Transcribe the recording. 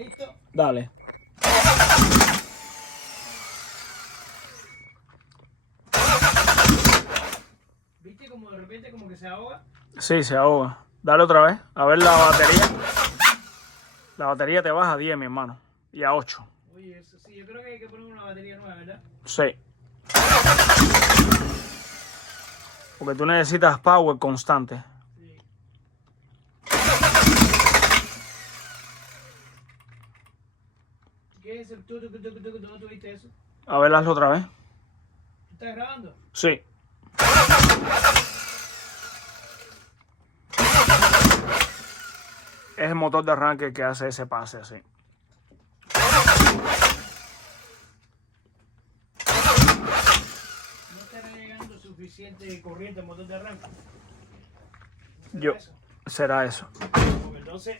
¿Listo? Dale. ¿Viste como de repente como que se ahoga? Sí, se ahoga. Dale otra vez. A ver la batería. La batería te baja a 10, mi hermano. Y a 8. Oye, eso sí, yo creo que hay que poner una batería nueva, ¿verdad? Sí. Porque tú necesitas power constante. Sí. ¿Qué es el ¿Dónde tuviste eso? A ver, hazlo otra vez. ¿Tú estás grabando? Sí. Es el motor de arranque que hace ese pase así. ¿No estará llegando suficiente corriente al motor de arranque? ¿No será Yo. eso? Será eso. Porque entonces